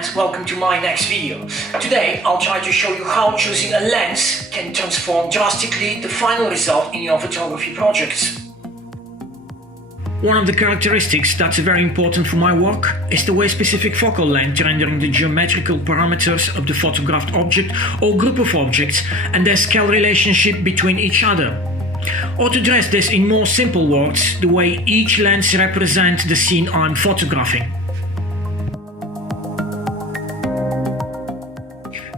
and welcome to my next video. Today I'll try to show you how choosing a lens can transform drastically the final result in your photography projects. One of the characteristics that's very important for my work is the way specific focal length rendering the geometrical parameters of the photographed object or group of objects and their scale relationship between each other. Or to address this in more simple words, the way each lens represents the scene I'm photographing.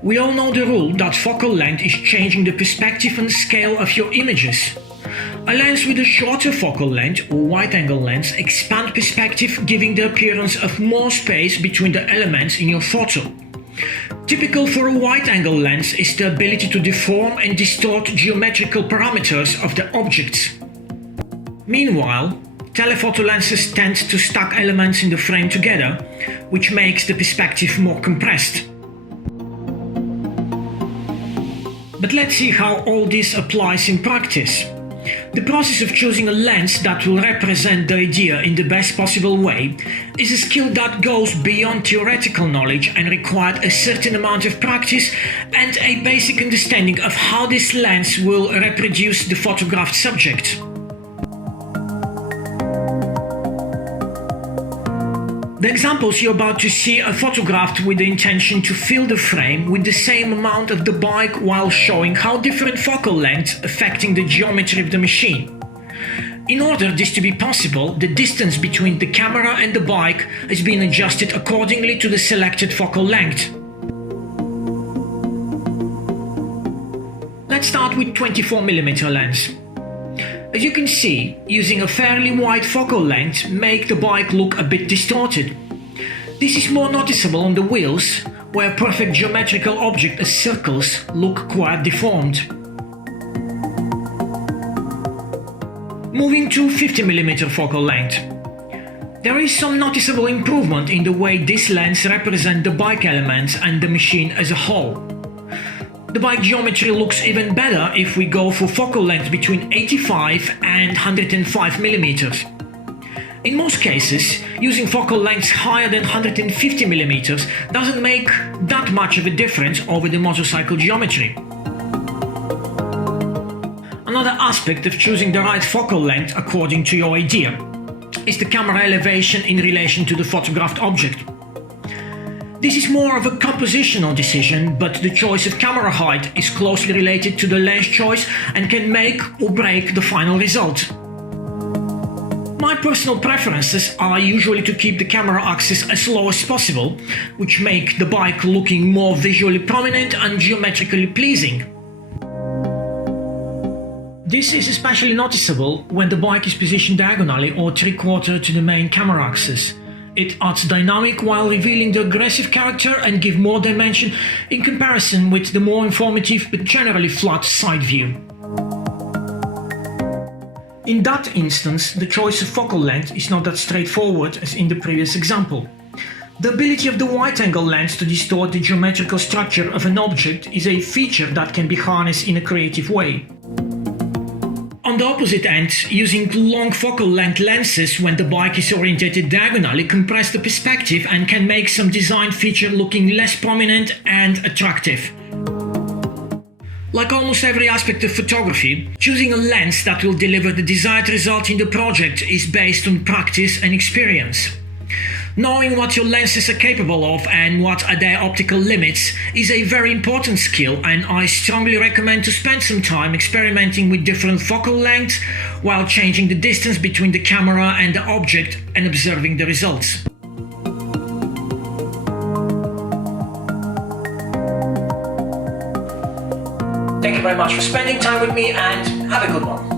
We all know the rule that focal length is changing the perspective and scale of your images. A lens with a shorter focal length or wide-angle lens expands perspective, giving the appearance of more space between the elements in your photo. Typical for a wide-angle lens is the ability to deform and distort geometrical parameters of the objects. Meanwhile, telephoto lenses tend to stack elements in the frame together, which makes the perspective more compressed. But let's see how all this applies in practice. The process of choosing a lens that will represent the idea in the best possible way is a skill that goes beyond theoretical knowledge and requires a certain amount of practice and a basic understanding of how this lens will reproduce the photographed subject. The examples you're about to see are photographed with the intention to fill the frame with the same amount of the bike while showing how different focal lengths affecting the geometry of the machine. In order this to be possible, the distance between the camera and the bike has been adjusted accordingly to the selected focal length. Let's start with 24mm lens. As you can see, using a fairly wide focal length makes the bike look a bit distorted. This is more noticeable on the wheels, where perfect geometrical objects as circles look quite deformed. Moving to 50mm focal length. There is some noticeable improvement in the way this lens represents the bike elements and the machine as a whole. The bike geometry looks even better if we go for focal length between 85 and 105mm. In most cases, using focal lengths higher than 150mm doesn't make that much of a difference over the motorcycle geometry. Another aspect of choosing the right focal length according to your idea is the camera elevation in relation to the photographed object. This is more of a compositional decision, but the choice of camera height is closely related to the lens choice and can make or break the final result. My personal preferences are usually to keep the camera axis as low as possible, which make the bike looking more visually prominent and geometrically pleasing. This is especially noticeable when the bike is positioned diagonally or three-quarter to the main camera axis. It adds dynamic while revealing the aggressive character and give more dimension in comparison with the more informative but generally flat side view. In that instance, the choice of focal length is not that straightforward as in the previous example. The ability of the wide-angle lens to distort the geometrical structure of an object is a feature that can be harnessed in a creative way. On the opposite end, using long focal length lenses when the bike is oriented diagonally compress the perspective and can make some design feature looking less prominent and attractive. Like almost every aspect of photography, choosing a lens that will deliver the desired result in the project is based on practice and experience. Knowing what your lenses are capable of and what are their optical limits is a very important skill, and I strongly recommend to spend some time experimenting with different focal lengths while changing the distance between the camera and the object and observing the results. Thank you very much for spending time with me and have a good one.